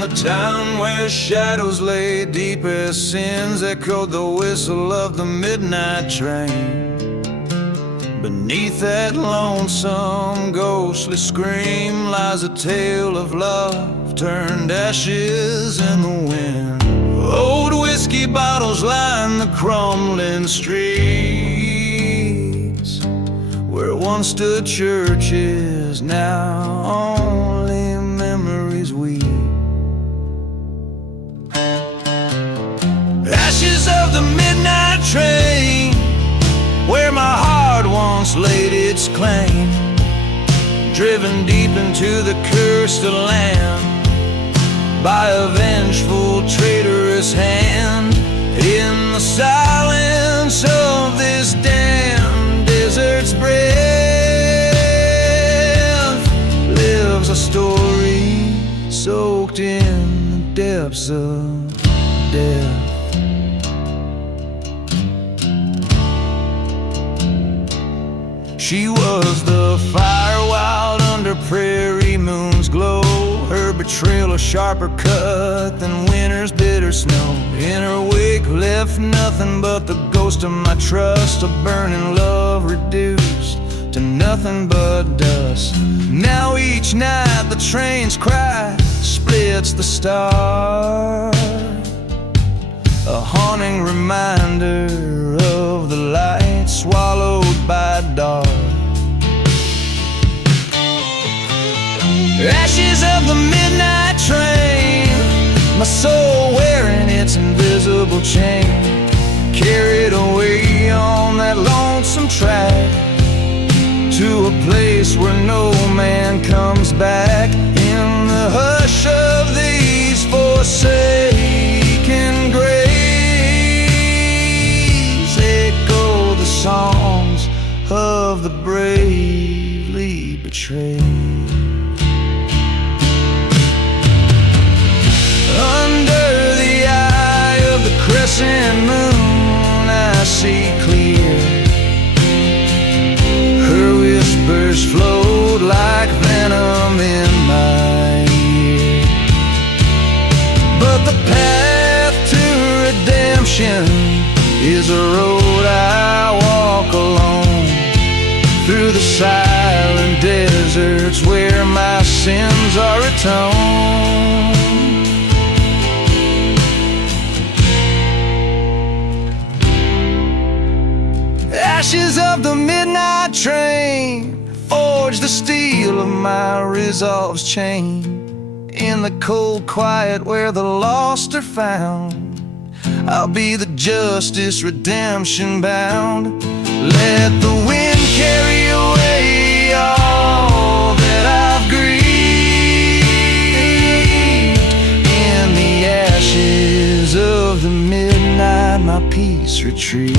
the town where shadows lay deep as sins, echoed the whistle of the midnight train. Beneath that lonesome ghostly scream lies a tale of love turned ashes in the wind. Old whiskey bottles line the crumbling streets, where once stood churches, now only memories weep. Ashes of the midnight train, where my heart once laid its claim, driven deep into the cursed land by a vengeful, traitorous hand. In the silence of this damn desert's breath lives a story soaked in the depths of death. She was the fire wild under prairie moon's glow, her betrayal a sharper cut than winter's bitter snow. In her wake left nothing but the ghost of my trust, a burning love reduced to nothing but dust. Now each night the train's cry splits the star, a haunting reminder of the light swallowed by dark. Ashes of the midnight train, my soul wearing its invisible chain, carried away on that lonesome track to a place where no man comes back. In the hush of these forsaken graves echo the songs of the bravely betrayed. Under the eye of the crescent moon I see clear, her whispers flowed like venom in my ear. But the path to redemption is a road I walk alone, through the silent deserts where my sins are atoned. Ashes of the midnight train forge the steel of my resolve's chain. In the cold quiet where the lost are found, I'll be the justice redemption bound. Let the wind carry away all that I've grieved. In the ashes of the midnight my peace retrieved.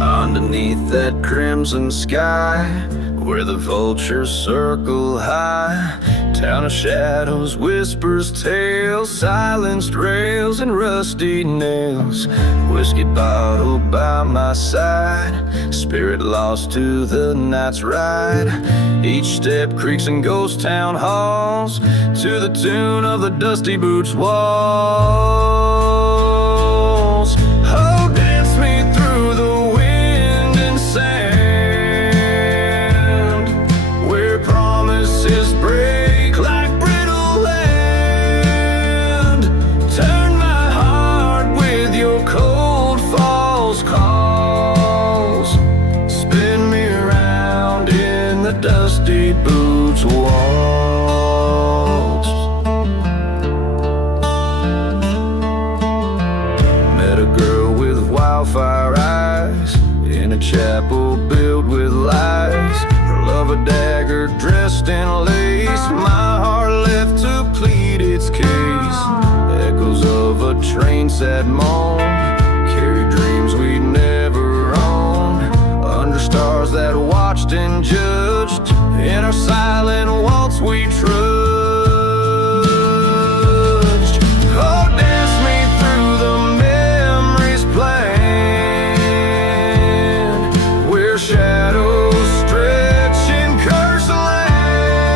Underneath that crimson sky, where the vultures circle high, town of shadows whispers tales, silenced rails and rusty nails. Whiskey bottle by my side, spirit lost to the night's ride. Each step creaks in ghost town halls, to the tune of the dusty boots walls. Oh, dance me through the wind and sand, where promises break like brittle land. Turn my heart with your cold false calls, spin me around in the dusty boots waltz. Met a girl with wildfire eyes in a chapel built with lies. Her love a dagger dressed in lace, my heart left to plead its case. Echoes of a trains that moan, carried dreams we'd never owned, under stars that watched and judged, in our silent waltz we trudged. Oh, dance me through the memories playing, where shadows stretch and curse the land.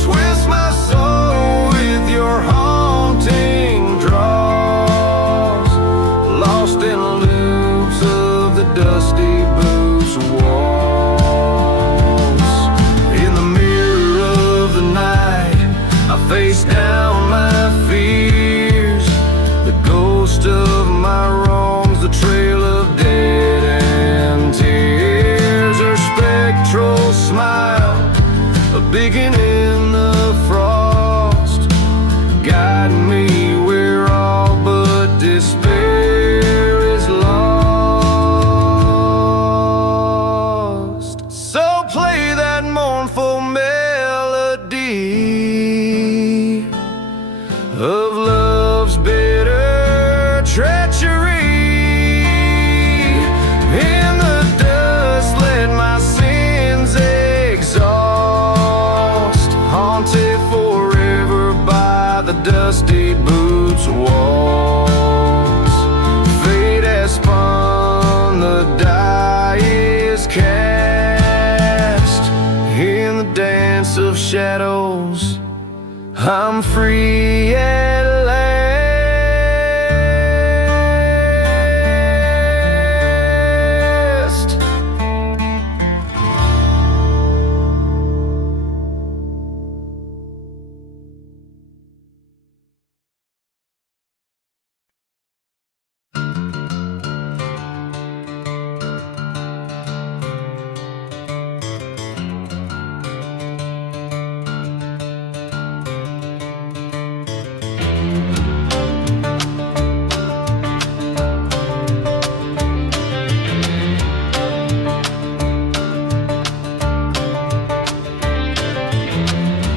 Twist my soul with your haunting draws, lost in loops of the dusty boots walls. In the mirror of the night, I face down my fears, the ghost of my wrongs, the trail of dead and tears. Her spectral smile, a beacon in the frost, guide me where all but despair is lost. So play that mournful melody of love's bitter treachery. In the dust let my sins exhaust, haunted forever by the dusty boots walls. Fate has spun, the die is cast, in the dance of shadows I'm free at last.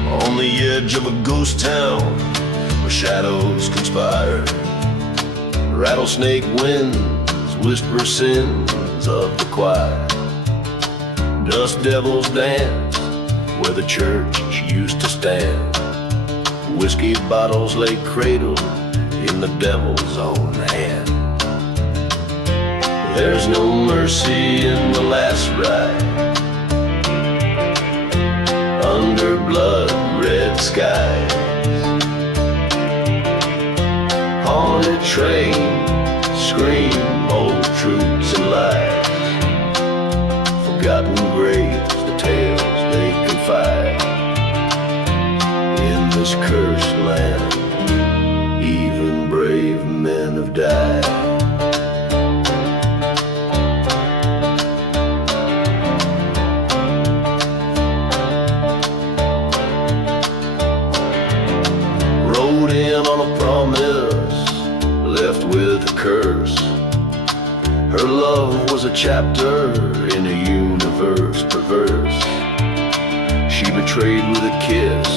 On the edge of a ghost town where shadows conspire, rattlesnake winds whisper sins of the choir. Dust devils dance where the church used to stand. Whiskey bottles lay cradled in the devil's own hand. There's no mercy in the last ride, under blood-red skies. Haunted train, scream old truths and lies. Forgotten graves, the tales they confide. In this cursed land, even brave men have died. Rode in on a promise, left with a curse. Her love was a chapter in a universe perverse. She betrayed with a kiss,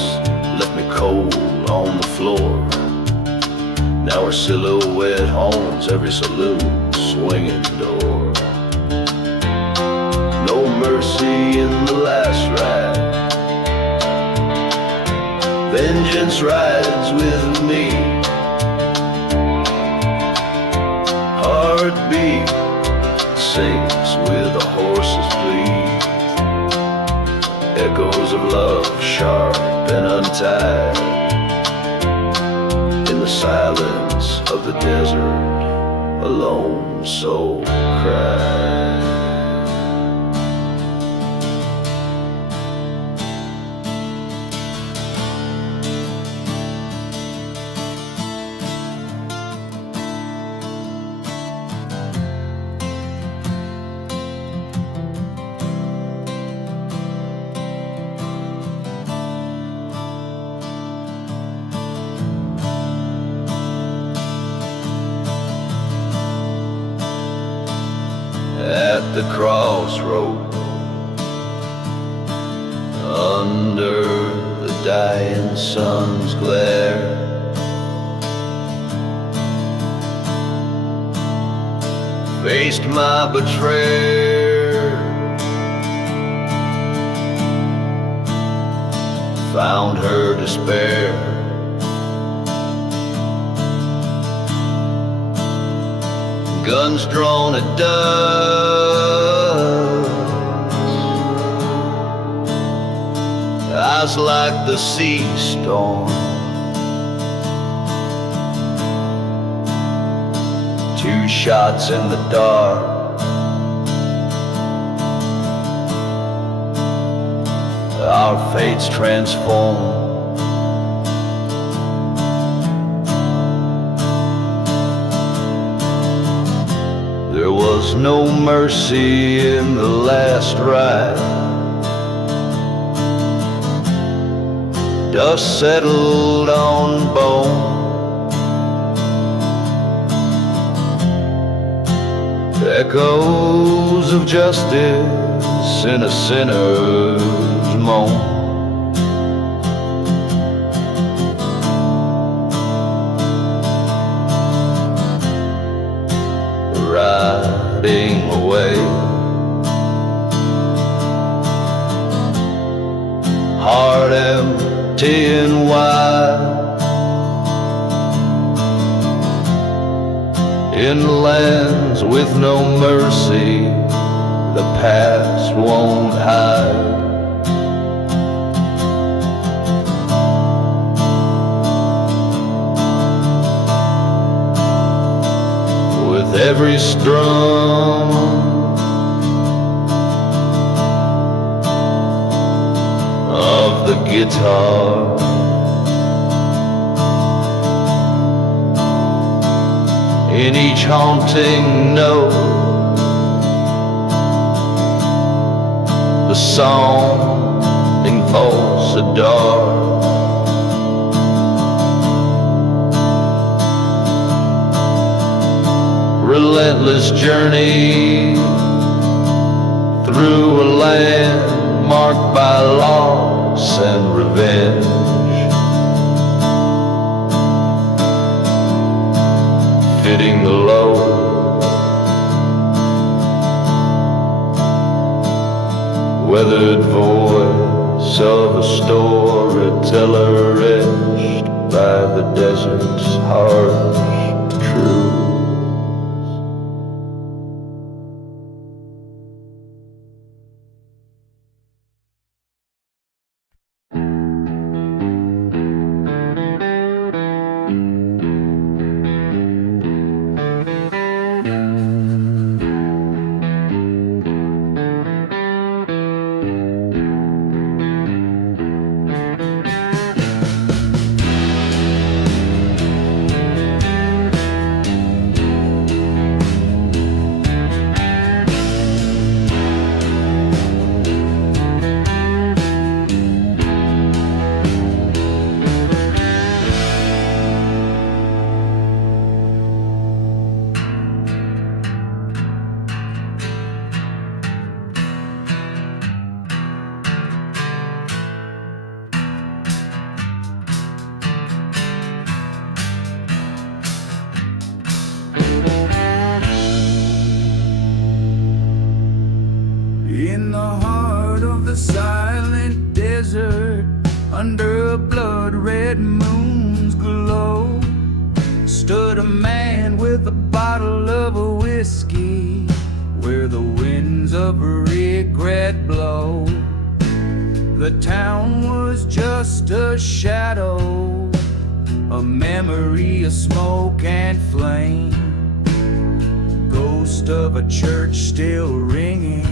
left me cold on the floor. Now her silhouette haunts every saloon swinging door. No mercy in the last ride, vengeance rides with me. Heartbeat sings with a horse's bleed. Echoes of love, sharp and untied. In the silence of the desert, a lone soul cries. At the crossroad, under the dying sun's glare, faced my betrayer, found her despair. Guns drawn at dusk, eyes like the sea storm. Two shots in the dark, our fates transform. There was no mercy in the last ride. Dust settled on bone. Echoes of justice in a sinner's moan. Riding away, heart empty and wide, in lands with no mercy, the past won't hide. With every strum of the guitar, in each haunting note, the song invokes the dark. Relentless journey through a land marked by loss and revenge. Fitting the load, weathered voice of a storyteller etched by the desert's harsh truth. In the heart of the silent desert, under a blood-red moon's glow, stood a man with a bottle of a whiskey, where the winds of regret blow. The town was just a shadow, a memory of smoke and flame, ghost of a church still ringing,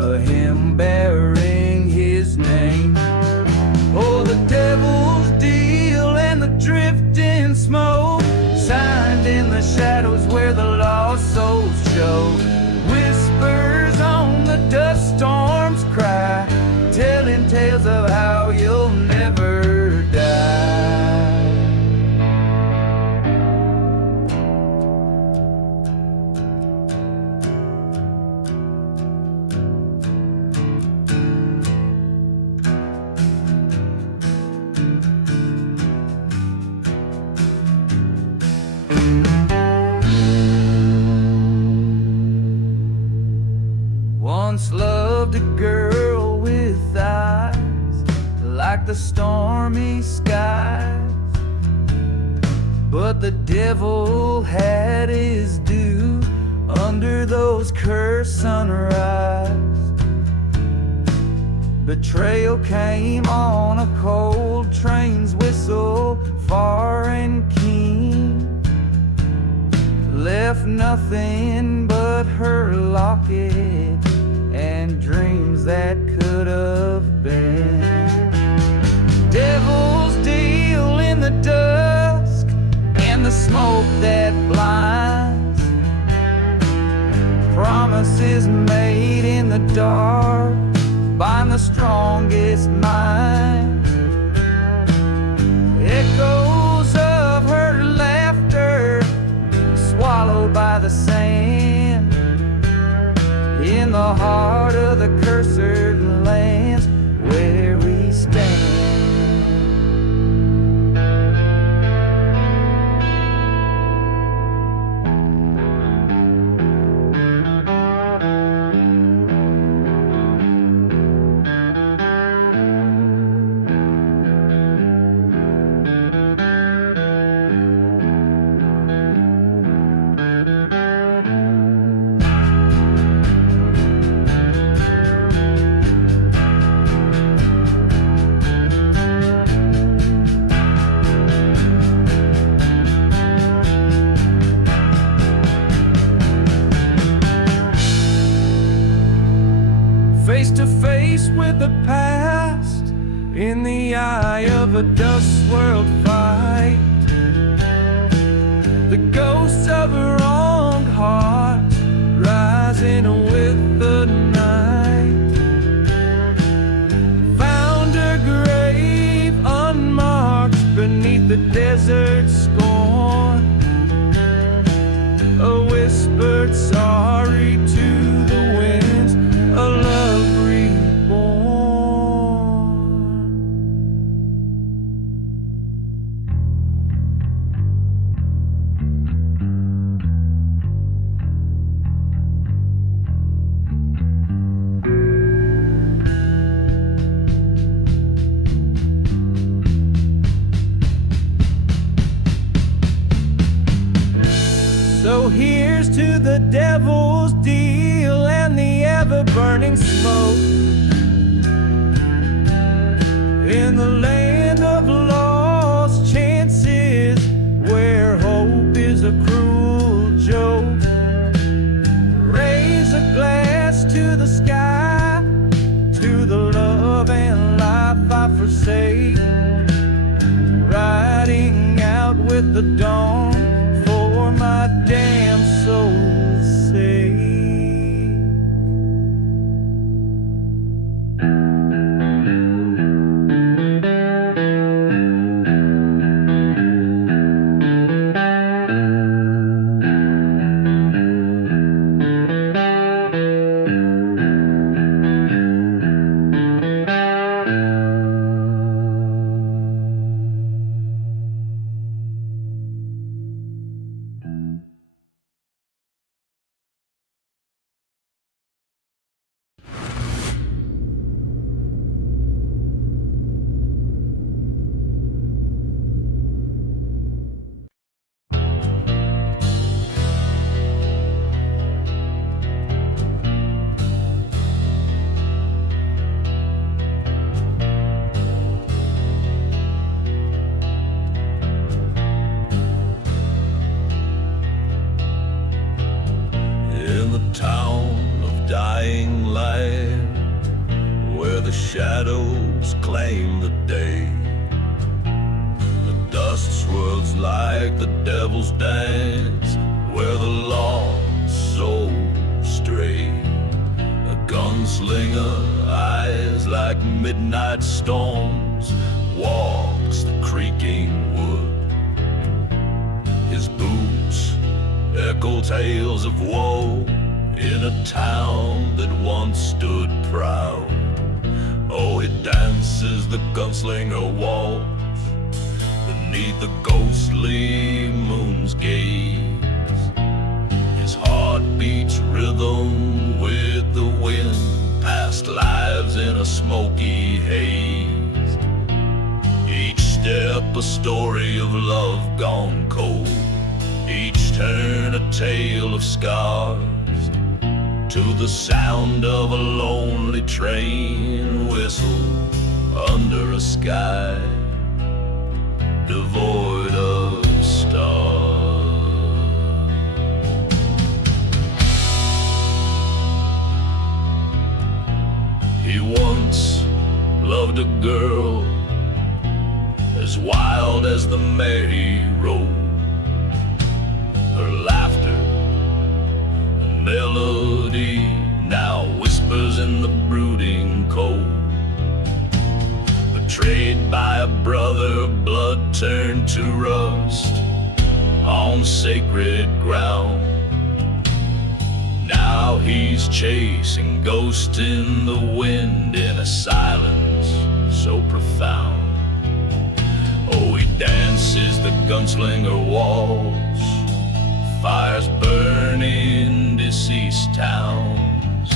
a hymn bearing his name. Oh, the devil's deal and the drifting smoke, signed in the shadows where the lost souls show. Whispers on the dust storms cry, telling tales of how you'll never die. loved a girl with eyes like the stormy skies, but the devil had his due under those cursed sunrise. Betrayal came on a cold train's whistle, far and keen, left nothing but her locket and dreams that could have been. Devil's deal in the dusk and the smoke that blinds, promises made in the dark bind the strongest minds. Echoes of her laughter swallowed by the sand in the heart of the cursed lands where we stand. Face to face with the past in the eye of a dust-swirled fight. The ghosts of her wrong heart rising with the night. Found her grave unmarked beneath the desert scorn. A whispered sorry to the winds, a love reborn. So here's to the devil's deal and the ever-burning smoke in the land of lost chances where hope is a cruel joke. Raise a glass to the sky, to the love and life I forsake, riding out with the dawn for my damn soul's sake. Shadows claim the day. The dust swirls like the devil's dance, where the lost souls stray. A gunslinger, eyes like midnight storms, walks the creaking wood. His boots echo tales of woe in a town that once stood proud. Oh, he dances the gunslinger waltz beneath the ghostly moon's gaze. His heart beats rhythm with the wind past a smoky haze. Each step a story of love gone cold, each turn a tale of scars, to the sound of a lonely train whistle under a sky devoid of stars. He once loved a girl as wild as the merry road. Her laughter, a melody, now whispers in the brooding cold. Betrayed by a brother, blood turned to rust on sacred ground. Now he's chasing ghosts in the wind in a silence so profound. Oh, he dances the gunslinger walls, fires burn in deceased towns,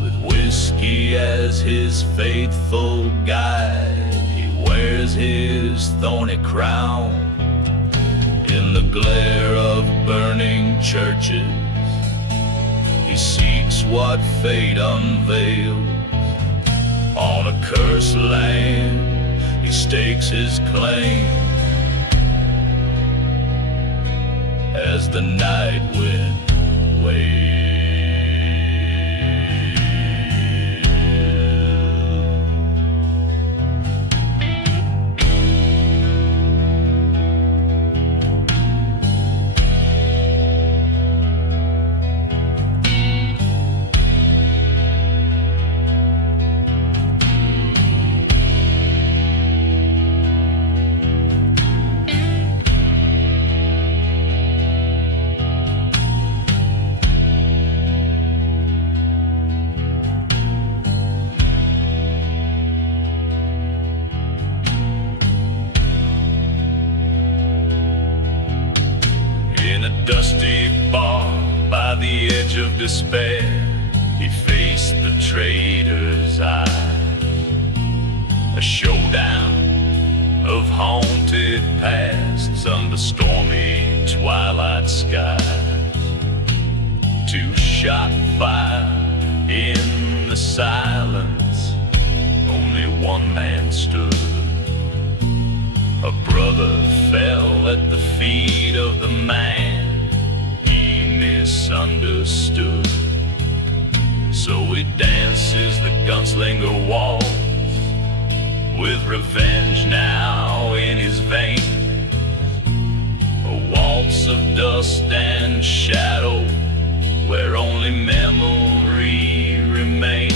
with whiskey as his faithful guide. He wears his thorny crown in the glare of burning churches. He seeks what fate unveils. On a cursed land he stakes his claim as the night wind waves. Dusty bar by the edge of despair, he faced the traitor's eye. A showdown of haunted pasts under stormy twilight skies. Two shot fire in the silence, only one man stood. A brother fell at the feet of the man misunderstood. So he dances the gunslinger waltz, with revenge now in his veins. A waltz of dust and shadow, where only memory remains.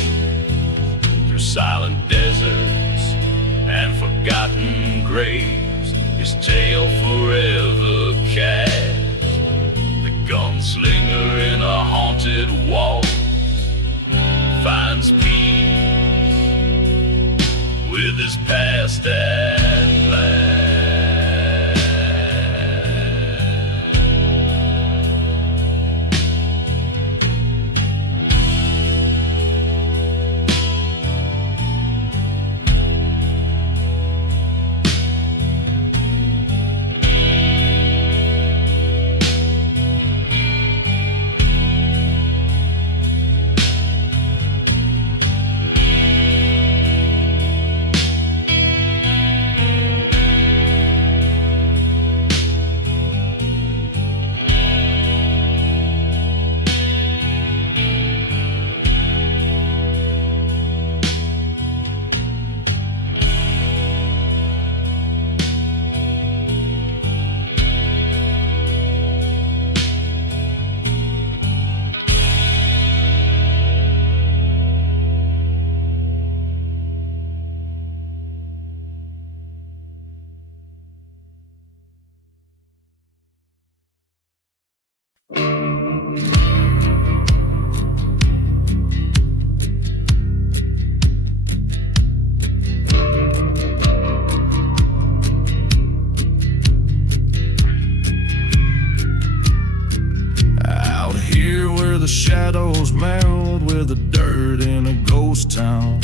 Through silent deserts and forgotten graves, his tale forever cast. Gunslinger in a haunted waltz finds peace with his past at last. shadows meld with the dirt in a ghost town.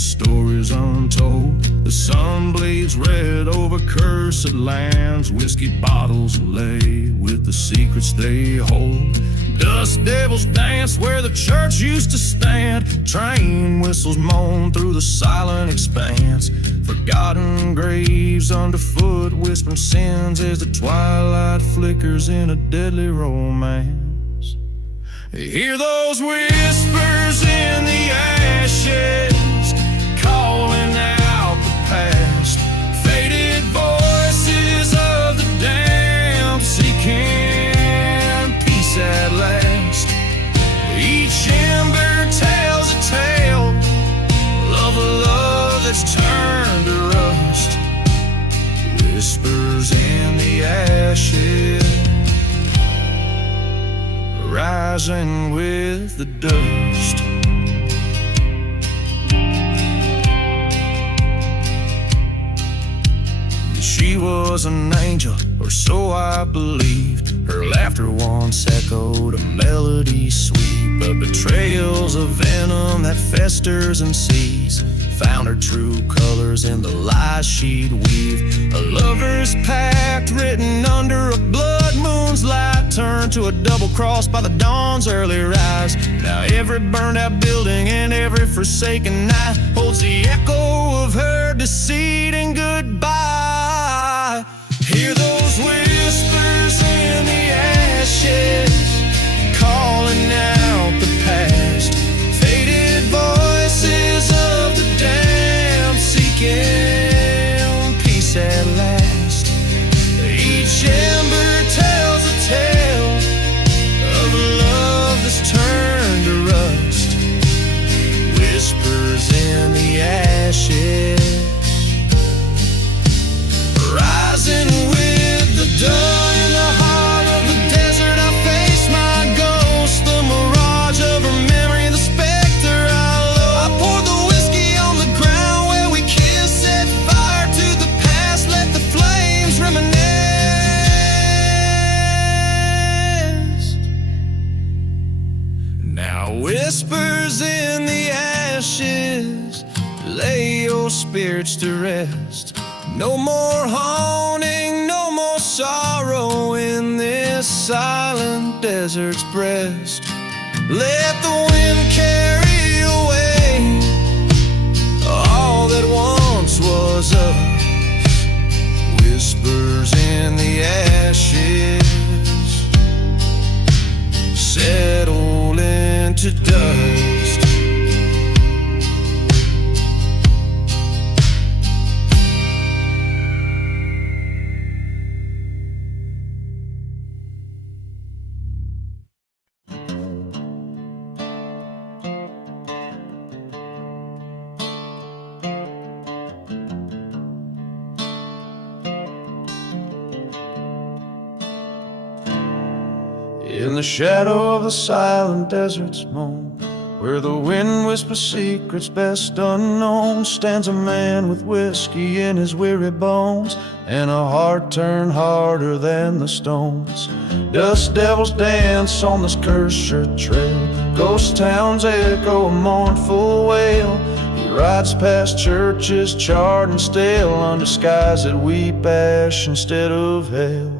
the stories untold. The sun bleeds red over cursed lands. Whiskey bottles lay with the secrets they hold. Dust devils dance where the church used to stand. Train whistles moan through the silent expanse. Forgotten graves underfoot, whispering sins as the twilight flickers in a deadly romance. Hear those whispers in the ashes, calling out the past. Faded voices of the damned, seeking peace at last. Each ember tells a tale of a love that's turned to rust. Whispers in the ashes, rising with the dust. She was an angel, or so I believed. Her laughter once echoed a melody sweet, but betrayals of venom that festers and sees found her true colors in the lies she'd weave. A lover's pact written under a blood moon's light turned to a double cross by the dawn's early rise. Now every burned out building and every forsaken night holds the echo of her deceit and goodbye. Hear those whispers in the ashes, calling out the past. Faded voices of the damned, seeking peace at last. Each ember tells a tale of a love that's turned to rust. Whispers in the ashes, rising with the dawn. In the heart of the desert I face my ghost, the mirage of her memory, the specter I love. I poured the whiskey on the ground where we kissed, set fire to the past, let the flames reminisce. Now whispers in the ashes, lay your spirits to rest. No more haunting, no more sorrow in this silent desert's breast. Let the wind carry away all that once was us. Whispers in the ashes, settle into dust. In the shadow of the silent desert's moan, where the wind whispers secrets best unknown, stands a man with whiskey in his weary bones and a heart turned harder than the stones. Dust devils dance on this cursed trail, ghost towns echo a mournful wail. He rides past churches charred and stale, under skies that weep ash instead of hail.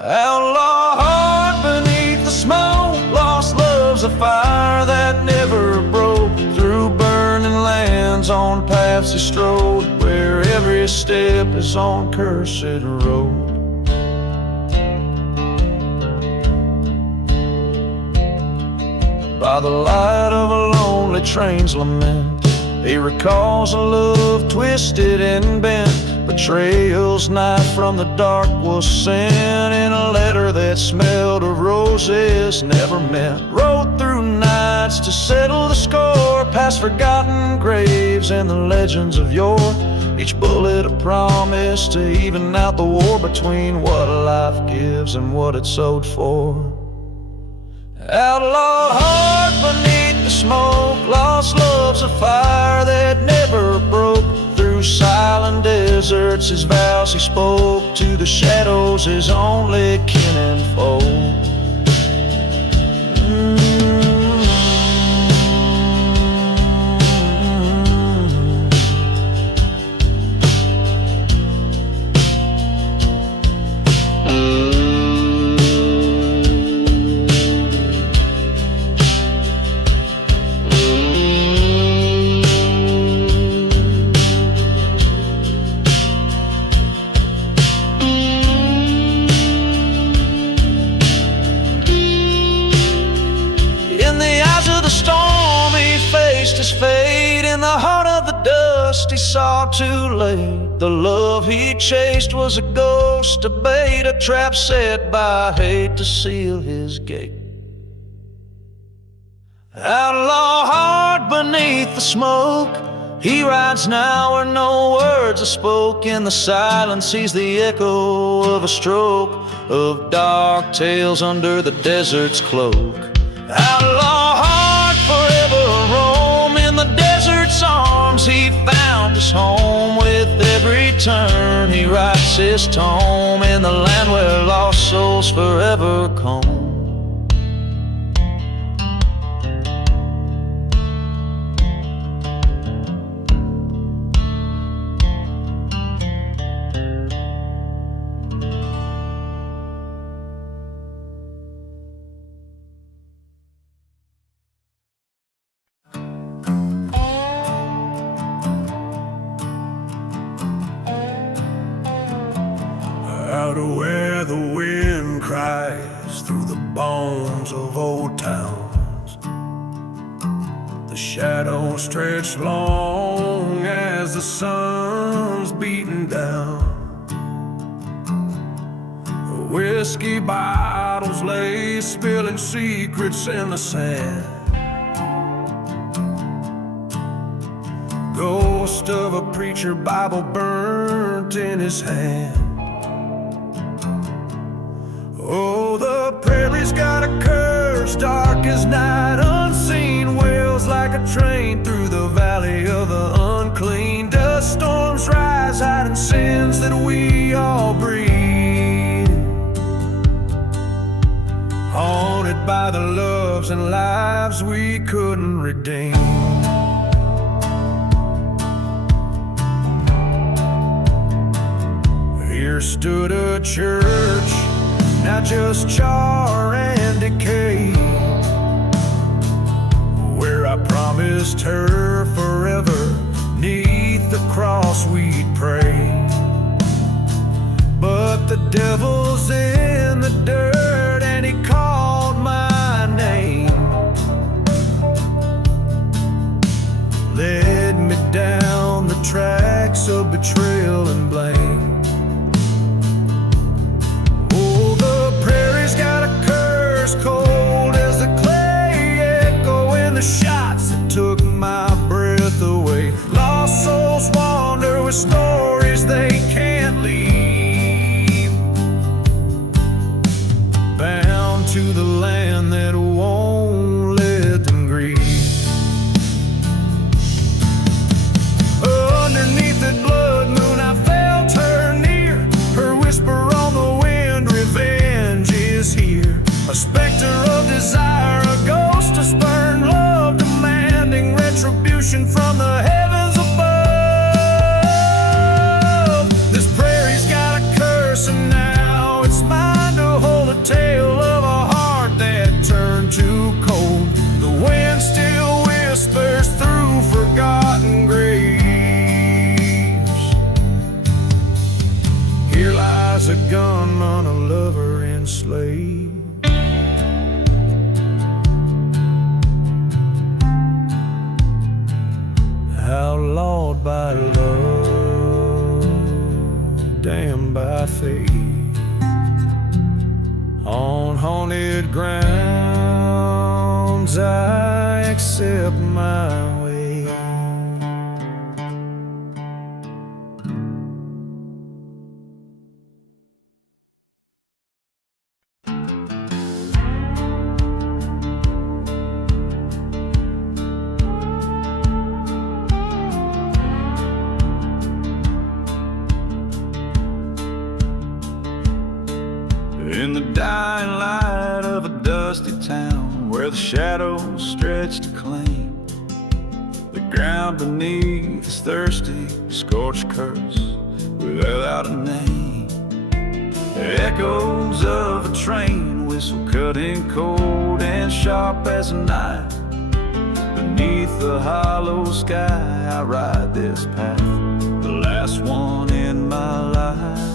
Outlaw heart beneath the smoke, lost love's a fire that never broke. Through burning lands on paths he strode, where every step is on cursed road. By the light of a lonely train's lament, he recalls a love twisted and bent. Betrayal's knife from the dark was sent in a letter that smelled of roses never meant. Rode through nights to settle the score, past forgotten graves and the legends of yore. Each bullet a promise to even out the war between what life gives and what it's sold for. Outlaw heart beneath the smoke, lost love's a fire that never broke. Through silent deserts his vows he spoke, to the shadows his only kin and foe. he saw too late. The love he chased was a ghost, a bait, a trap set by hate to seal his gate. Outlaw heart beneath the smoke, he rides now where no words are spoke. In the silence he's the echo of a stroke, of dark tales under the desert's cloak. Outlaw heart forever roam, in the desert's arms he found his home. With every turn he writes his tome, in the land where lost souls forever comb. Out of where the wind cries through the bones of old towns, the shadows stretch long as the sun's beating down. The whiskey bottles lay spilling secrets in the sand. Ghost of a preacher, Bible burnt in his hand. Oh, the prairie's got a curse, dark as night, unseen, wails like a train through the valley of the unclean. Dust storms rise, hiding sins that we all breathe, haunted by the loves and lives we couldn't redeem. Here stood a church, now just char and decay, where I promised her forever, 'neath the cross we'd pray. But the devil's in the dirt and he called my name, led me down the tracks of betrayal and blame. Got a curse, cold as the clay, echoing the shots that took my breath away. Lost souls wander with stories they can't leave, bound to the land that won't let them grieve. Underneath that blood moon I felt her near, her whisper on the wind, revenge is here. A specter of desire, a ghost of spurned love, demanding retribution from the heavens above. This prairie's got a curse and now it's mine to hold a tale of a heart that turned too cold. The wind still whispers through forgotten graves. Here lies a gunman, a lover enslaved. Outlawed by love, damned by fate. On haunted grounds I accept my way. In the dying light of a dusty town, where the shadows stretch to claim, the ground beneath is thirsty, scorched curse without a name. Echoes of a train whistle cutting cold and sharp as a knife. Beneath the hollow sky I ride this path, the last one in my life.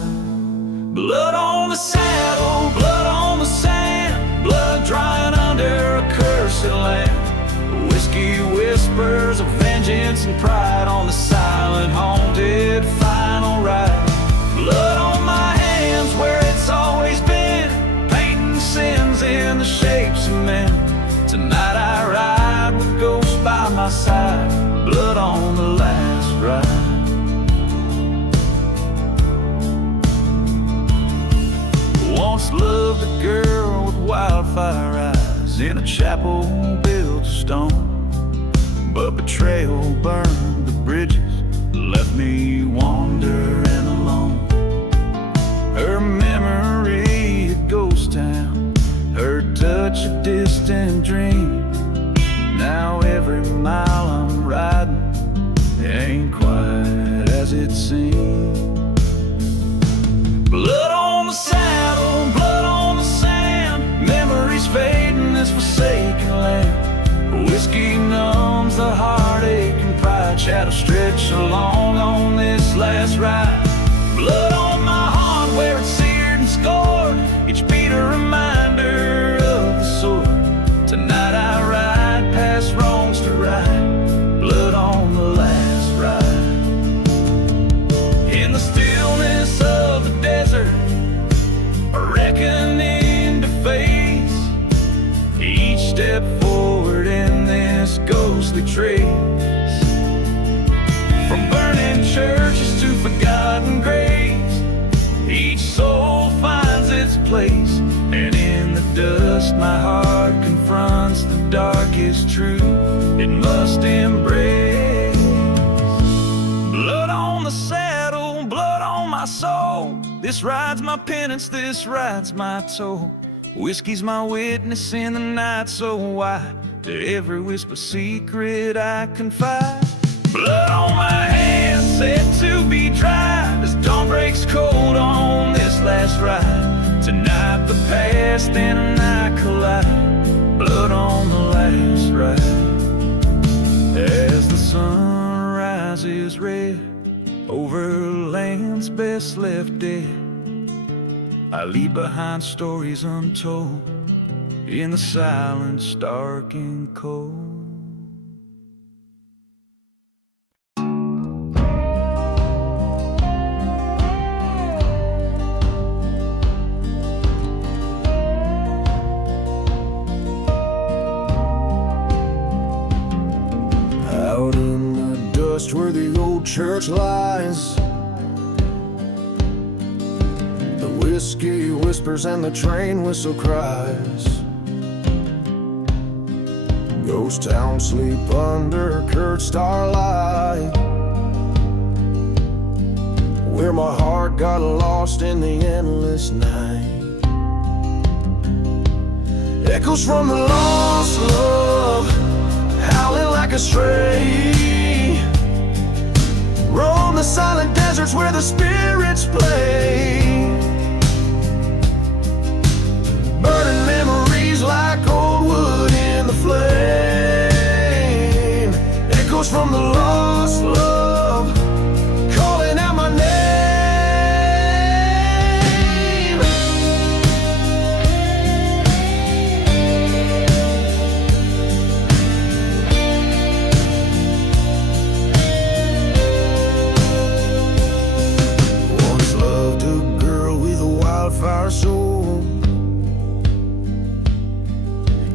Blood on the saddle, blood on the sand, blood drying under a cursed land. Whiskey whispers of vengeance vengeance and pride on the silent, haunted final ride. Blood on my hands where it's always been, painting sins in the shapes of men. Tonight I ride with ghosts by my side, blood on the last ride. Once loved a girl with wildfire eyes in a chapel built of stone, but betrayal burned the bridges, left me wandering alone. Her memory a ghost town, her touch a distant dream. Now every mile I'm riding ain't quite as it seems. Blood on the saddle, blood on the sand, memories fading this forsaken land. Whiskey numbs the heartache and pride, shadows stretch along on this last ride. Blood on my heart where it's seared and scored, each beat a reminder of the sword. Tonight I ride past wrongs to right, blood on the last ride. In the stillness of the desert, a reckoning to face, each step forward in this ghostly trace. From burning churches to forgotten graves, each soul finds its place, and in the dust my heart confronts the darkest truth it must embrace. Blood on the saddle, blood on my soul, this ride's my penance, this ride's my toll. Whiskey's my witness in the night so wide, to every whisper secret I confide. Blood on my hands set to be dried, as dawn breaks cold on this last ride. Tonight the past and I collide, blood on the last ride. As the sun rises red over lands best left dead, I leave behind stories untold in the silence dark and cold. Out in the dust where the old church lies, the whiskey whispers and the train whistle cries. Ghost town sleep under curt starlight, where my heart got lost in the endless night. Echoes from the lost love, howling like a stray, roam the silent deserts where the spirits play. Burning memories like old wood in the flame. Echoes from the lost love, calling out my name. Once loved a girl with a wildfire soul,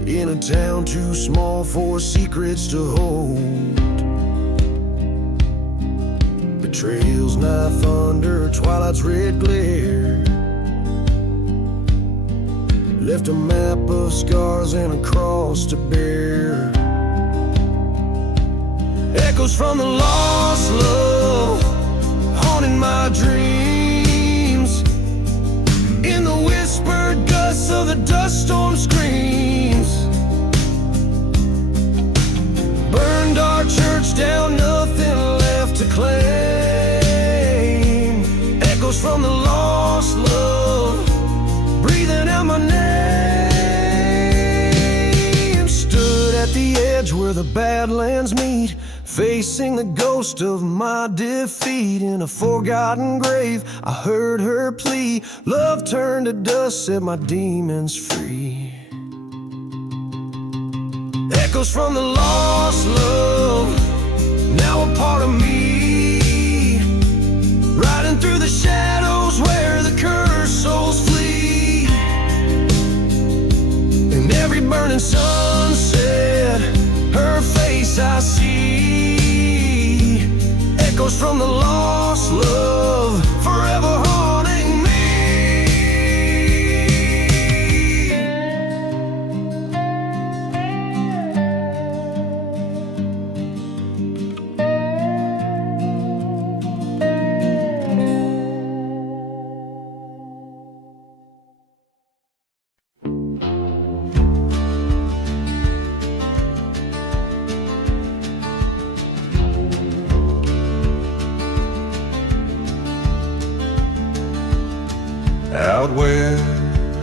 in a town too small for secrets to hold. Betrayal's knife under twilight's red glare left a map of scars and a cross to bear. Echoes from the lost love, haunting my dreams, in the whispered gusts of the dust storm screams. Burned our church down, nothing left to claim. Echoes from the lost love, breathing out my name. Stood at the edge where the badlands meet, facing the ghost of my defeat. In a forgotten grave, I heard her plea. Love turned to dust, set my demons free. Echoes from the lost love, Out where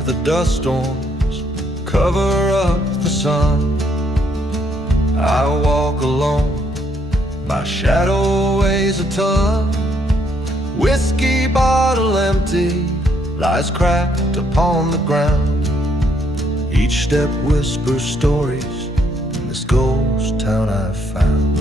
the dust storms cover up the sun, I walk alone, my shadow weighs a ton. Whiskey bottle empty lies cracked upon the ground. Each step whispers stories in this ghost town I've found.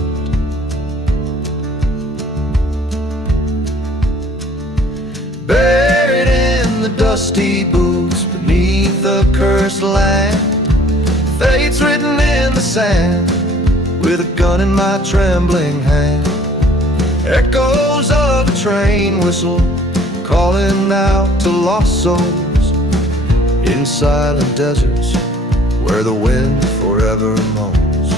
Buried in the dusty boots beneath the cursed land, fate's written in the sand, with a gun in my trembling hand. Echoes of a train whistle calling out to lost souls in silent deserts where the wind forever moans.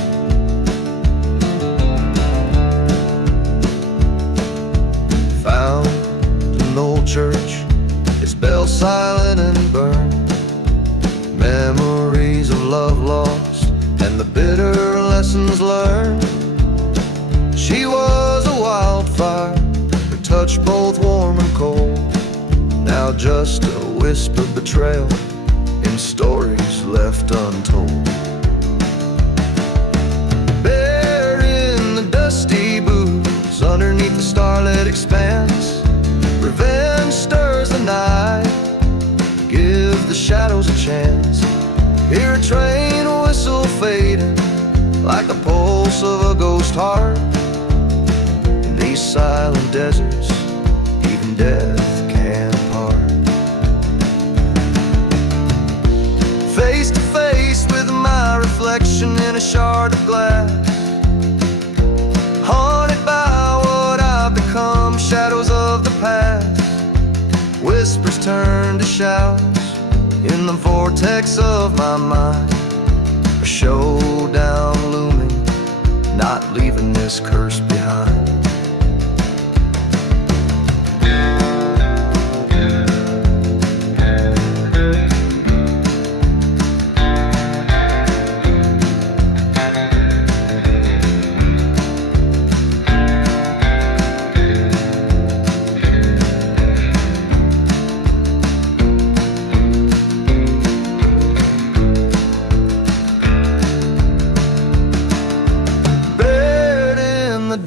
Found an old church, its bell silent and burned. Memories of love lost and the bitter lessons learned. She was a wildfire, her touch both warm and cold. Now just a wisp of betrayal in stories left untold. Bare in the dusty boots underneath the starlit expanse, revenge stirs the night, give the shadows a chance. Hear a train whistle fading like the pulse of a ghost heart. In these silent deserts, even death can part. Face to face with my reflection in a shard of glass, haunted by what I've become, shadows of the past. Whispers turn to shouts in the vortex of my mind. A showdown looming, not leaving this curse behind.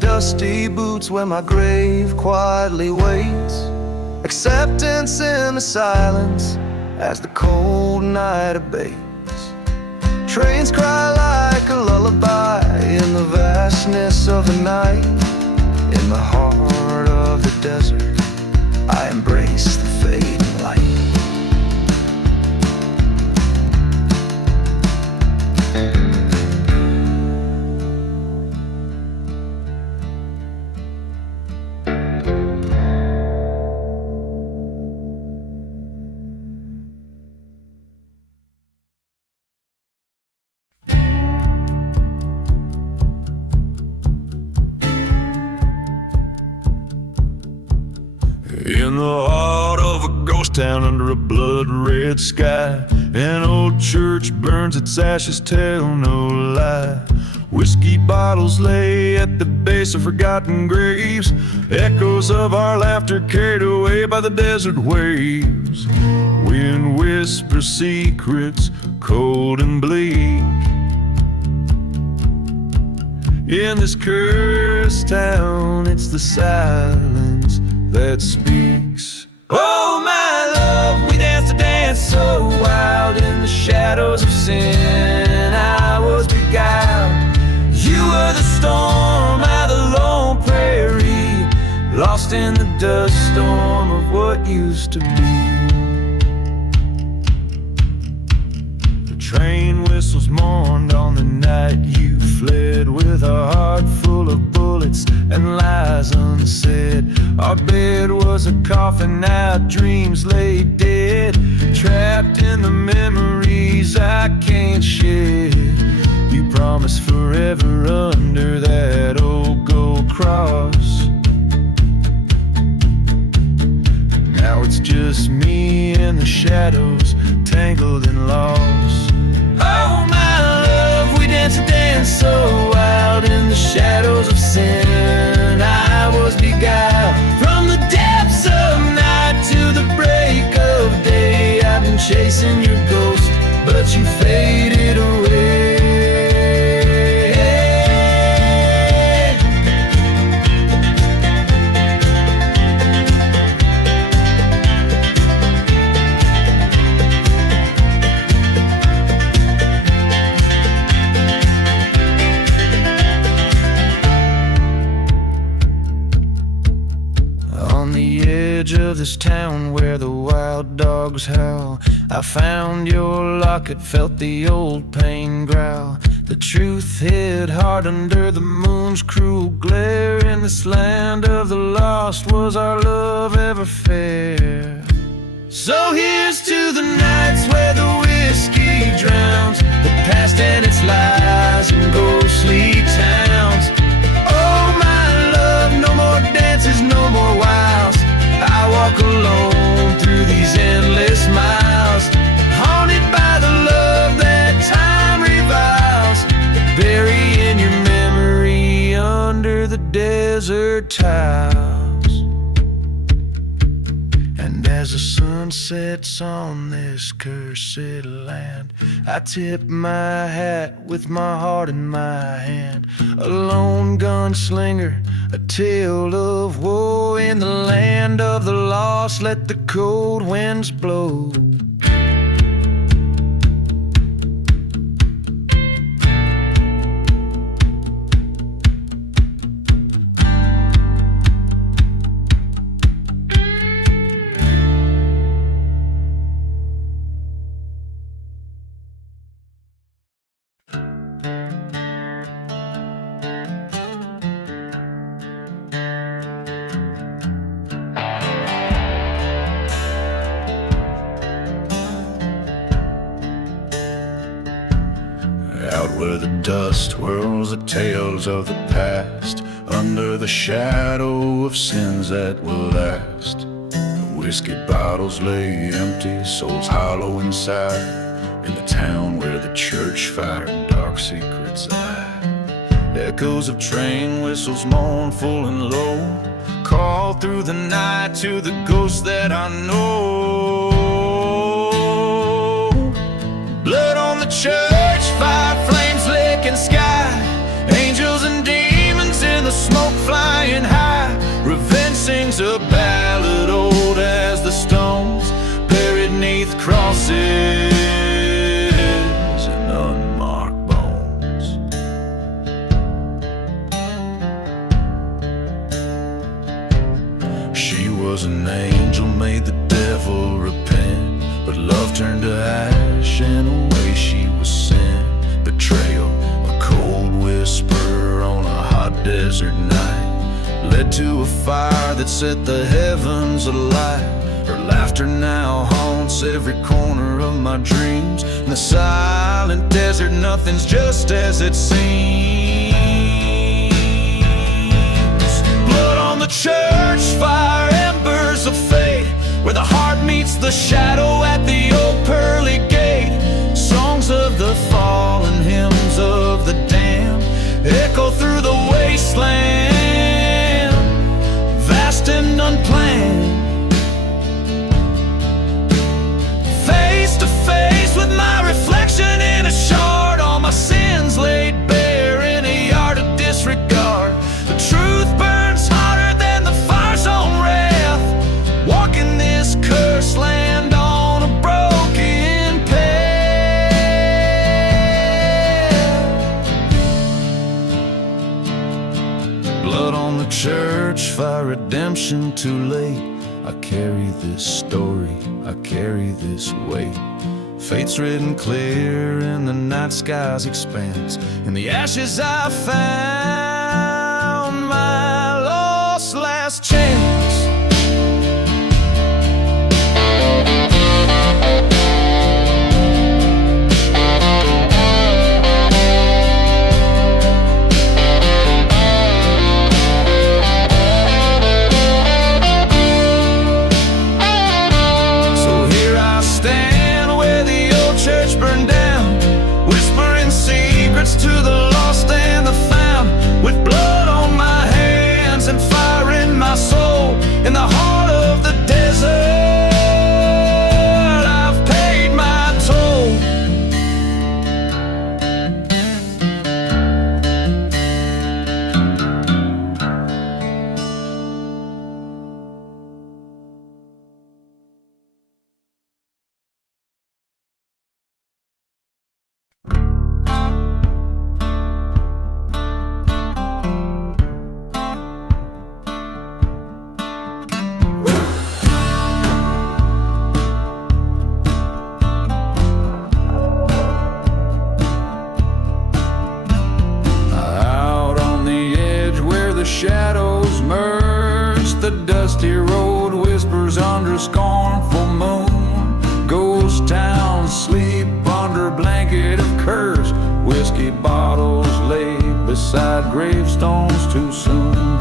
Dusty boots where my grave quietly waits, acceptance in the silence as the cold night abates. Trains cry like a lullaby in the vastness of the night. In the heart of the desert, I embrace the fading light. In the heart of a ghost town under a blood-red sky, an old church burns its ashes, tell no lie. Whiskey bottles lay at the base of forgotten graves, echoes of our laughter carried away by the desert waves. Wind whispers secrets, cold and bleak. In this cursed town, it's the silence that speaks. Oh my love, we danced a dance so wild in the shadows of sin. I was beguiled. You were the storm, I the lone prairie, lost in the dust storm of what used to be. The train whistles mourned on the night you fled, with a heart full of bullets and lies unsaid. Our bed was a coffin, our dreams lay dead, trapped in the memories I can't shed. You promised forever under that old gold cross. Now it's just me and the shadows, tangled and lost. Oh my love, we danced a dance so wild in the shadows of sin. I was beguiled from the depths of night to the break of day. edge of this town where the wild dogs howl. I found your locket, felt the old pain growl. The truth hid hard under the moon's cruel glare. In this land of the lost, was our love ever fair? So here's to the nights where the whiskey drowns the past and its lies in ghostly towns. Oh my love, no more dances, no more wiles. I walk alone through these endless miles, haunted by the love that time reviles. Bury in your memory under the desert tiles. And as the sun sets on this cursed land, I tip my hat with my heart in my hand. A lone gunslinger, a tale of woe. In the land of the lost, let the cold winds blow. Out where the dust whirls the tales of the past, under the shadow of sins that will last. The whiskey bottles lay empty, souls hollow inside, in the town where the church fire and dark secrets lie. Echoes of train whistles mournful and low call through the night to the ghosts that I know. Blood on the church fire, flames licking sky, angels and demons in the smoke flying high. Revenge sings a ballad old as the stones, buried neath crosses and unmarked bones. She was an angel, made the devil repent, but love turned to ash and away she was sent. Betrayal, a cold whisper on a hot desert night, led to a fire that set the heavens alight. Her laughter now haunts every corner of my dreams. In the silent desert, nothing's just as it seems. Blood on the church fire, embers of fate, where the heart meets the shadow at the old pearly gate. Songs of the fallen, hymns of the damned, echo through the wasteland, vast and unplanned. Face to face with my reflection in a shard, all my sins laid bare in a yard of disregard. The truth burns hotter than the fire's own wrath, walking this cursed land on a broken path. Blood on the church fire, redemption too late. I carry this story, I carry this weight. Fate's written clear in the night sky's expanse. In the ashes I found my lost last chance. To the lost and the found, with blood on my hands. shadows merge. The dusty road whispers under scornful moon. Ghost towns sleep under blanket of curse. Whiskey bottles lay beside gravestones too soon.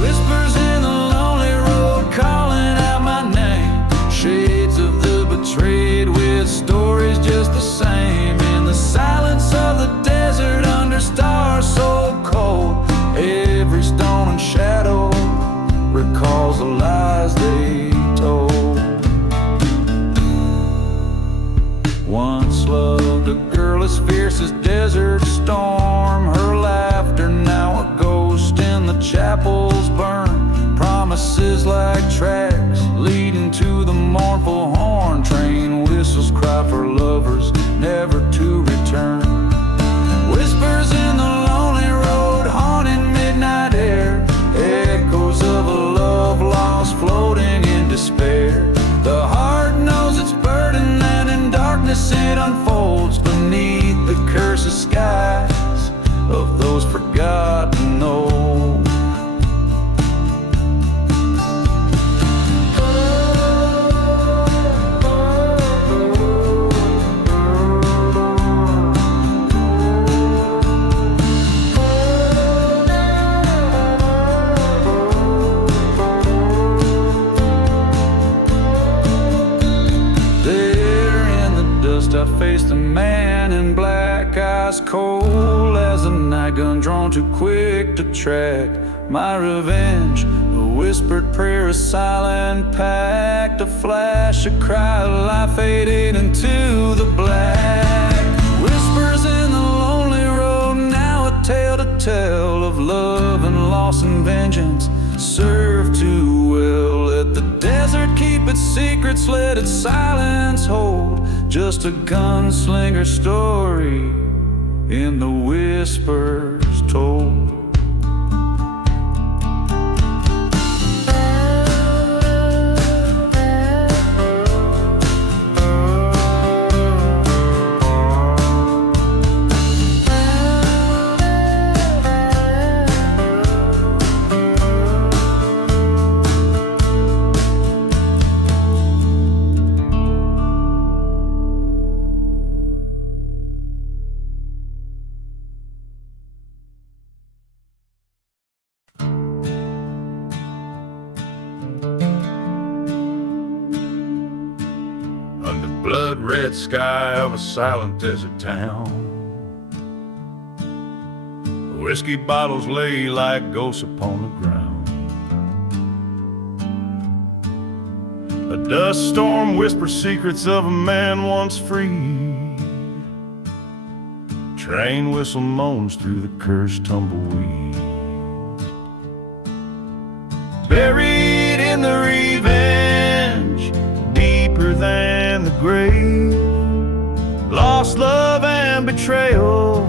Whispers in the lonely road calling out my name. Shades of the betrayed with stories just the same. In the silence of the desert under stars so cold, every stone and shadow recalls the lies they told. Once loved a girl as fierce as desert storm. Her laughter now a ghost in the chapels burn. Promises like tracks leading to the mournful horn. Train whistles cry for lovers never to return. Whispers in the lonely road haunting midnight air. Echoes of a love lost floating in despair. The heart knows its burden and in darkness it unfolds beneath the cursed skies of those forgotten old. I faced a man in black, eyes cold as a night gun drawn too quick to track my revenge. A whispered prayer, a silent pact, a flash, a cry, a life faded into the black. Whispers in the lonely road, now a tale to tell of love and loss and vengeance. Serve too well. Let the desert keep its secrets, let its silence hold. Just a gunslinger story in the whispers told. Blood-red sky of a silent desert town, whiskey bottles lay like ghosts upon the ground. A dust storm whispers secrets of a man once free. Train whistle moans through the cursed tumbleweed. Buried in the revenge, deeper than the grave. Lost love and betrayal,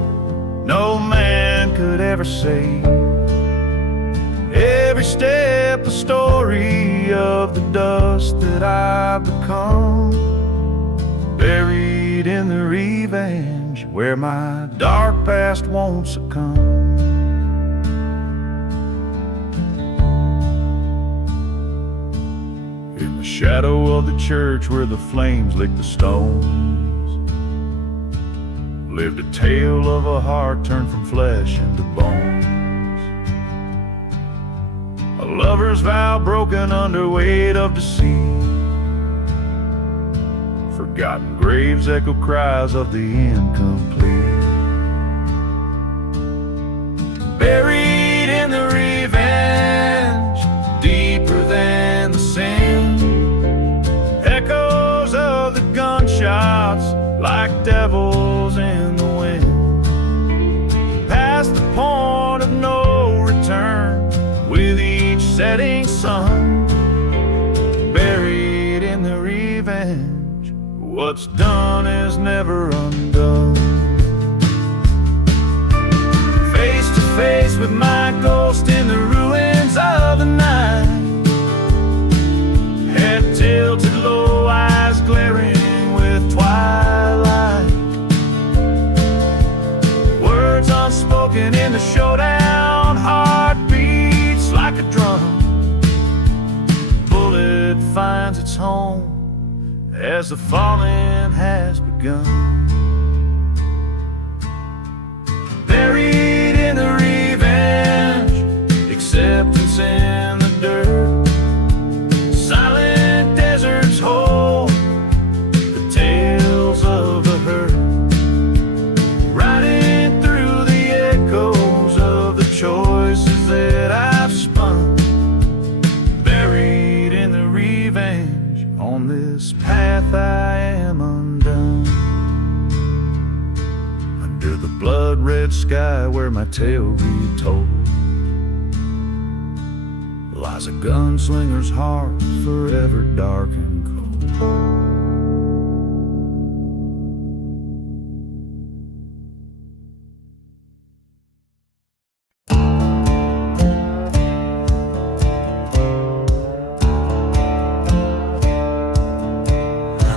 no man could ever save. Every step a story of the dust that I've become. Buried in the revenge, where my dark past won't succumb. In the shadow of the church where the flames lick the stones, lived a tale of a heart turned from flesh into bones. A lover's vow broken under weight of deceit. Forgotten graves echo cries of the incomplete. Buried in the revenge, deeper than the sin. Echoes of the gunshots like devils in the wind. Past the point of no return with each setting sun. Buried in the revenge, what's done is never undone. Face to face with my ghost in the ruins of the night. Head tilted low, eyes glaring with twilight. Words unspoken in the showdown, heart beating as the falling has begun. Buried in the revenge, acceptance in the dirt. Silent deserts hold the tales of the hurt, riding through the echoes of the choices that I've spun. Buried in the revenge, on this path I am undone. Under the blood-red sky where my tale retold lies a gunslinger's heart, forever dark and cold.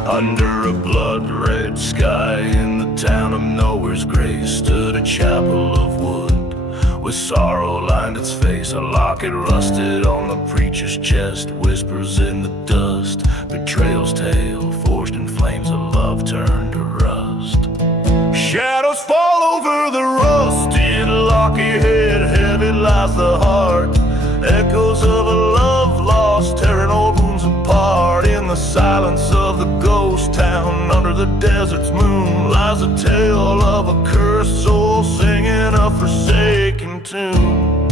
Under a blood-red sky in the town of nowhere's gray stood a chapel of wood, with sorrow lined its face. A locket rusted on the preacher's chest, whispers in the dust, betrayal's tale forged in flames of love turned to rust. Shadows fall over the rusted locket, heavy lies the heart. Echoes of a love lost, tearing old wounds apart. In the silence of the ghost town, under the desert's moon, lies a tale of a cursed soul singing a forsaken tune.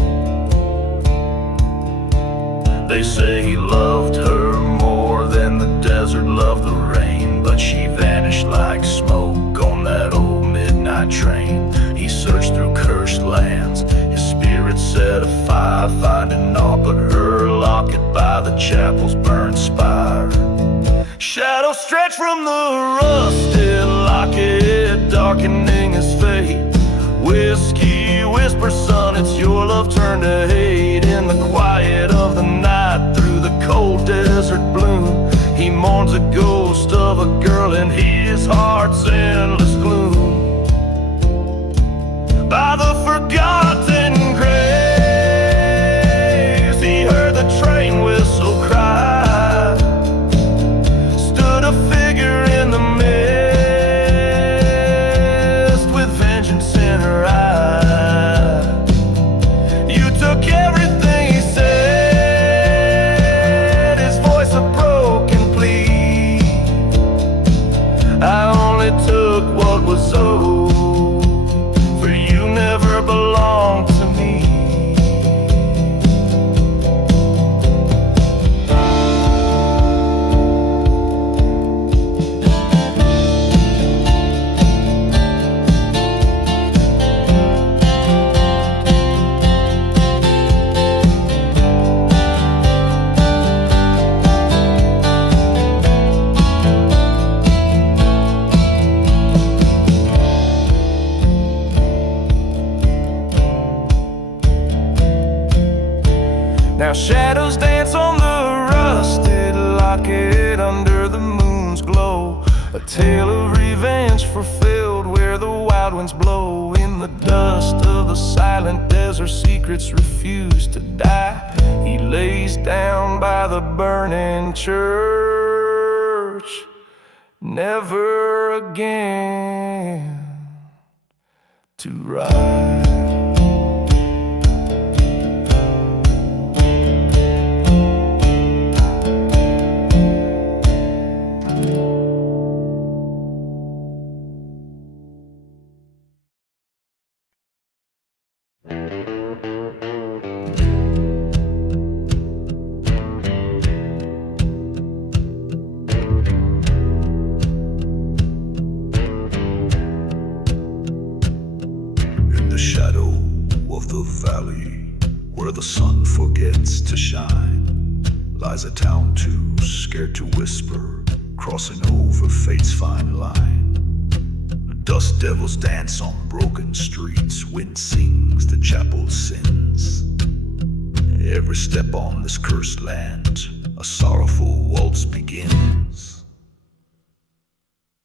They say he loved her more than the desert loved the rain, but she vanished like smoke on that old midnight train. He searched through cursed lands, his spirit set afire, finding naught but her locket by the chapel's burned spire. Shadows stretch from the rusted locket, darkening his fate. Whiskey whispers, son, it's your love turned to hate. In the quiet of the night, through the cold desert gloom, he mourns a ghost of a girl in his heart's endless gloom. By the forgotten graves, he heard the train whistle cry. Stood a figure in the mist, with vengeance in her eye. You took everything he said, his voice a broken plea. I only took what was owed, never belonged to me. Now shadows dance on the rusted locket under the moon's glow. A tale of revenge fulfilled where the wild winds blow. In the dust of the silent desert, secrets refuse to die. He lays down by the burning church, never again to rise. The sun forgets to shine, lies a town too scared to whisper, crossing over fate's fine line. The dust devils dance on broken streets, wind sings the chapel's sins. Every step on this cursed land, a sorrowful waltz begins.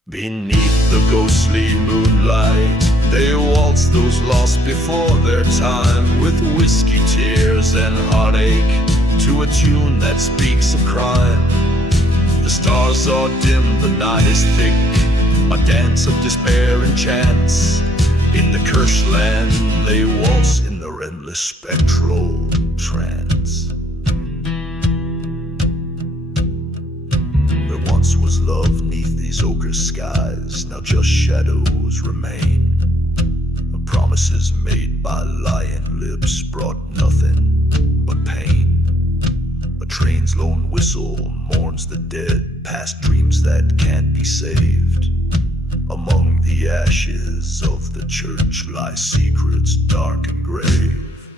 Beneath the ghostly moonlight, they waltz those lost before their time, with whiskey, tears, and heartache, to a tune that speaks of crime. The stars are dim, the night is thick, a dance of despair and chance. In the cursed land they waltz in their endless spectral trance. There once was love neath these ochre skies, now just shadows remain. The promises made by lying lips brought nothing but pain. A train's lone whistle mourns the dead, past dreams that can't be saved. Among the ashes of the church lie secrets dark and grave.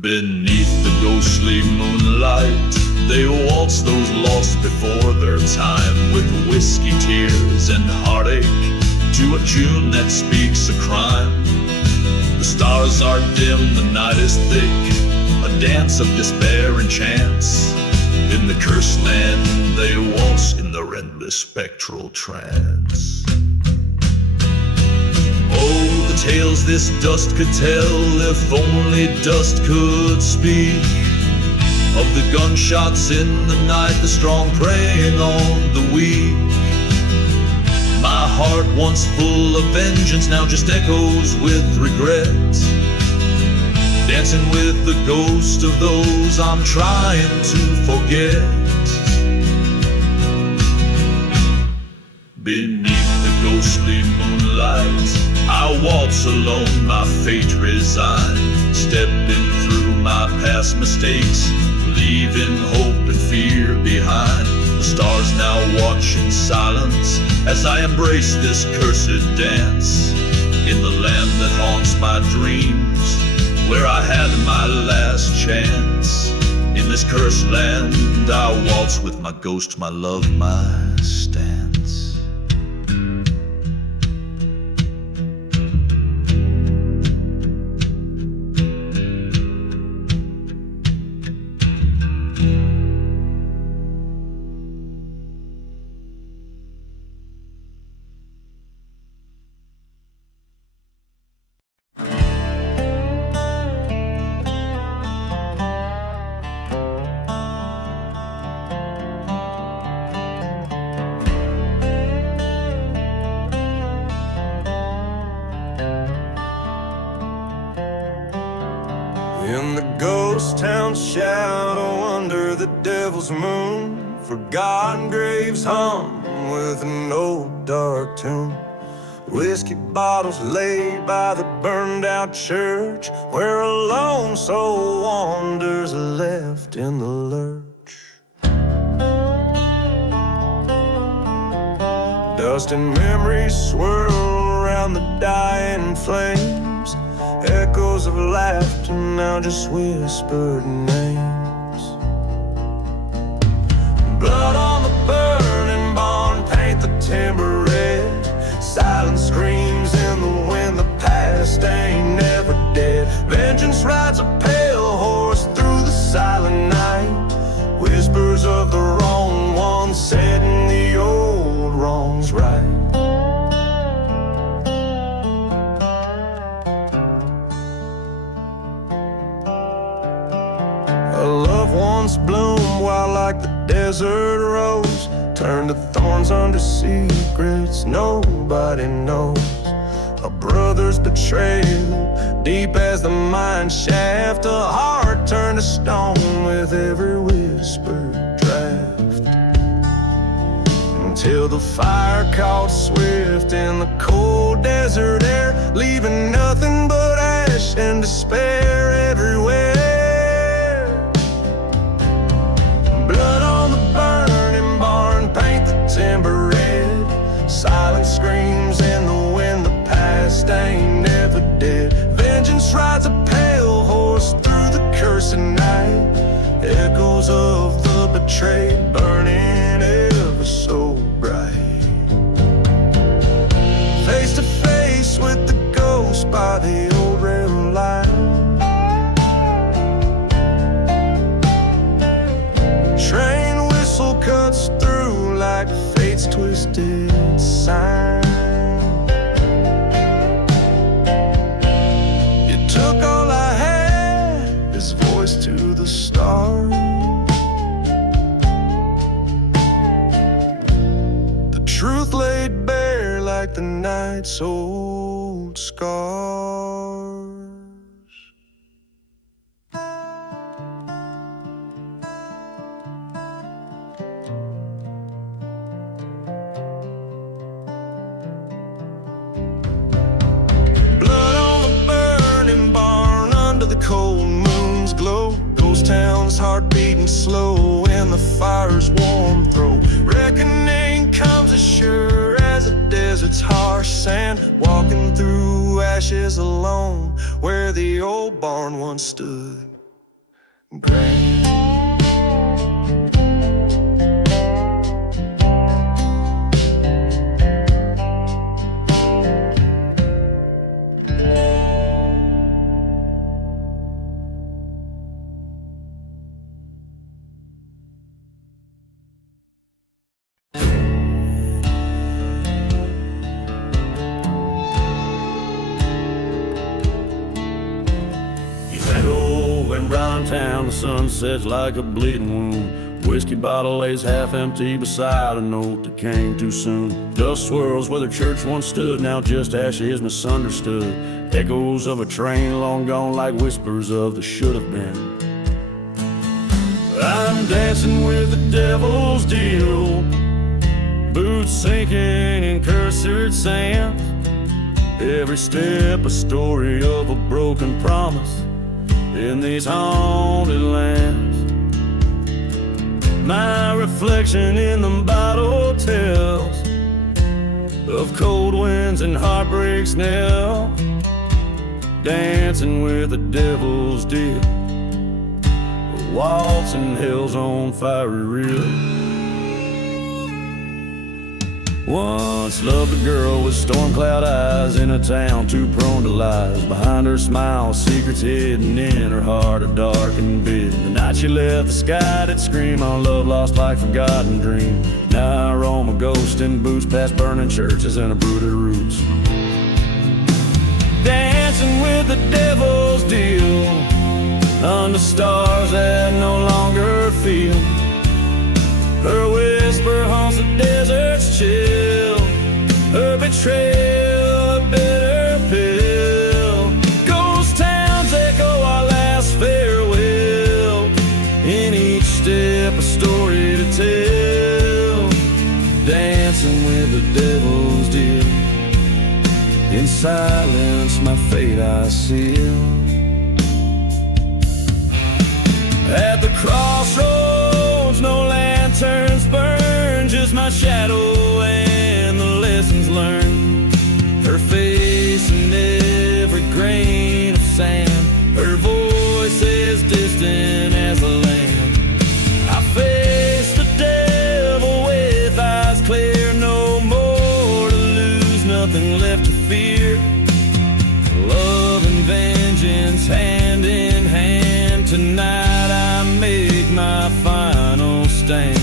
Beneath the ghostly moonlight, they waltz those lost before their time, with whiskey tears and heartache, to a June that speaks a crime. The stars are dim, the night is thick, a dance of despair and chance. In the cursed land they waltz in their endless spectral trance. Oh, the tales this dust could tell, if only dust could speak. Of the gunshots in the night, the strong preying on the weak. My heart once full of vengeance, now just echoes with regret. Dancing with the ghost of those I'm trying to forget. Beneath the ghostly moonlight, I waltz alone, my fate resigned, stepping through my past mistakes, leaving hope and fear behind. The stars now watch in silence as I embrace this cursed dance, in the land that haunts my dreams, where I had my last chance. In this cursed land I waltz with my ghost, my love, my stance. In the ghost town shadow under the devil's moon, forgotten graves hum with an old dark tune. Whiskey bottles laid by the burned out church, where a lone soul wanders left in the lurch. Dust and memories swirl around the dying flames, echoes of laughter now just whispered names. Blood on the burning barn, paint the timber red. Silent screams in the wind, the past ain't never dead. Vengeance rides a pale horse through the silent night. Whispers of the wrong ones setting the old wrongs right. A loved one's bloom, while like the desert rose, turned to thorns under secrets nobody knows. A brother's betrayal, deep as the mine shaft. A heart turned to stone with every whispered draft. Until the fire caught swift in the cold desert air, leaving nothing but ash and despair everywhere. Blood on the burning barn, paint the timber red. Silent screams in the wind, the past ain't never dead. Vengeance rides a pale horse through the cursed night. Echoes of the betrayed burning ever so bright. Face to face with the ghost by the old rail line. Train whistle cuts through like fate's twisted sign. You took all I had, his voice to the stars. night's old scars. Blood on the burning barn under the cold moon's glow. Ghost town's heart beating slow in the fire's warm throat. Reckoning comes as sure as the desert's harsh sand. Walking through ashes alone where the old barn once stood grand. Round town, the sun sets like a bleeding wound. Whiskey bottle lays half empty beside a note that came too soon. Dust swirls where the church once stood, now just ashes misunderstood. Echoes of a train long gone like whispers of the should have been. I'm dancing with the devil's deal, boots sinking in cursed sand. Every step a story of a broken promise in these haunted lands. My reflection in the bottle tells of cold winds and heartbreak's knell. Dancing with the devil's deal, a waltz in hell's on fiery reel. Once loved a girl with storm-cloud eyes in a town too prone to lies. Behind her smile, secrets hidden in her heart are dark and big. The night she left, the sky did scream on love lost like forgotten dream. Now I roam a ghost in boots past burning churches and uprooted roots. Dancing with the devil's deal under stars that no longer feel. Her whisper haunts the desert's chill, her betrayal a bitter pill. Ghost towns echo our last farewell, in each step a story to tell. Dancing with the devil's deal, in silence my fate I seal. At the crossroads no lanterns burn, just my shadow and the lessons learned. Her face in every grain of sand, her voice as distant as the land. I face the devil with eyes clear, no more to lose, nothing left to fear. Love and vengeance hand in hand, tonight I make my final stand.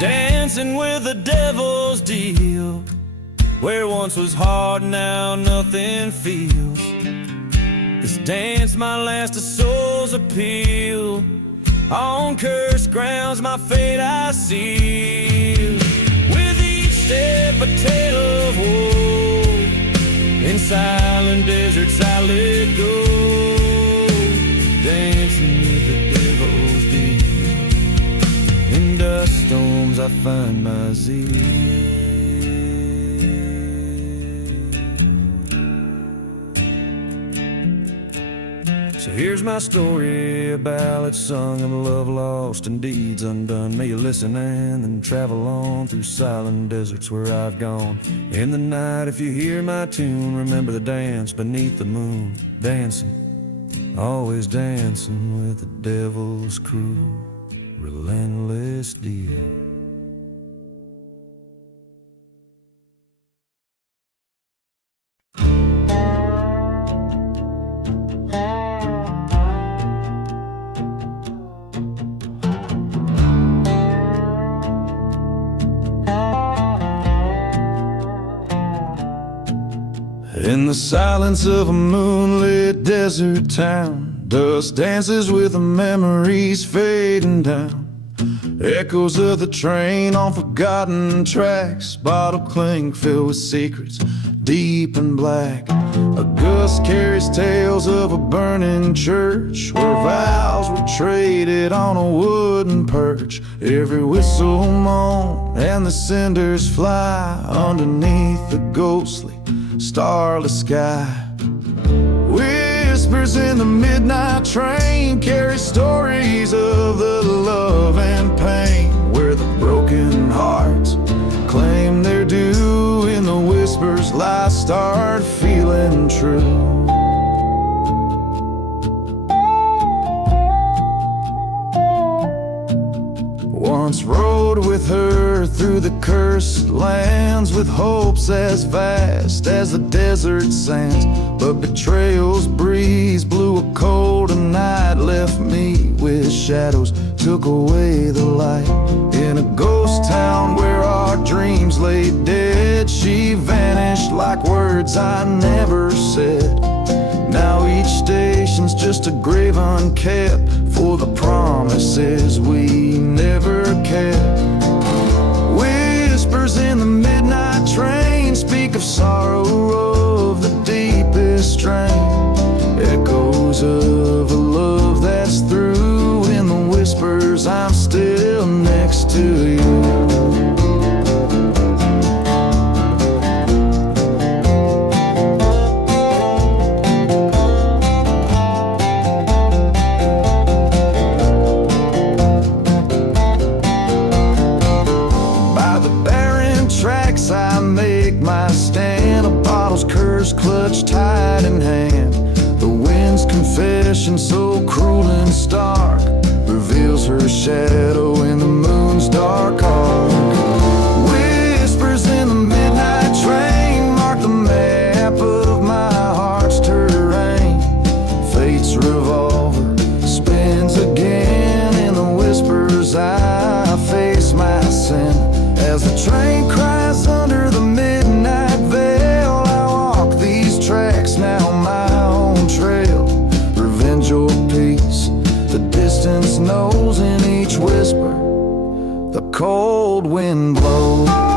Dancing with the devil's deal, where once was hard now nothing feels. This dance might last a soul's appeal, on cursed grounds my fate I seal. With each step a tale of woe, in silent deserts I let go. Dancing with the devil's deal, in dust storms I find my zeal. So here's my story, a ballad sung of love lost and deeds undone. May you listen and then travel on through silent deserts where I've gone. In the night if you hear my tune, remember the dance beneath the moon. Dancing, always dancing with the devil's crew. Relentless deal. In the silence of a moonlit desert town, dust dances with the memories fading down. Echoes of the train on forgotten tracks, bottle clink filled with secrets deep and black. A gust carries tales of a burning church where vows were traded on a wooden perch. Every whistle moan and the cinders fly underneath the ghostly starless sky. Whispers in the midnight train carry stories of the love and pain, where the broken hearts claim their due. In the whispers lies start feeling true. Once rode with her through the cursed lands, with hopes as vast as the desert sands. But betrayal's breeze blew a cold night, left me with shadows, took away the light. In a ghost town where our dreams lay dead, she vanished like words I never said. Now each station's just a grave unkept for the promises we never kept. Whispers in the midnight train speak of sorrow of the deepest strain. Echoes of a love that's through. In the whispers I'm still next to you. I make my stand, a bottle's curse clutched tight in hand. The wind's confession, so cruel and stark, reveals her shadow in the moon's dark arc. Whispers in the midnight train mark the map of my heart's terrain. Fate's revolver spins again. In the whispers I face my sin as the train cries under the midnight veil. I walk these tracks, now my own trail. Revenge or peace, the distance knows. In each whisper the cold wind blows.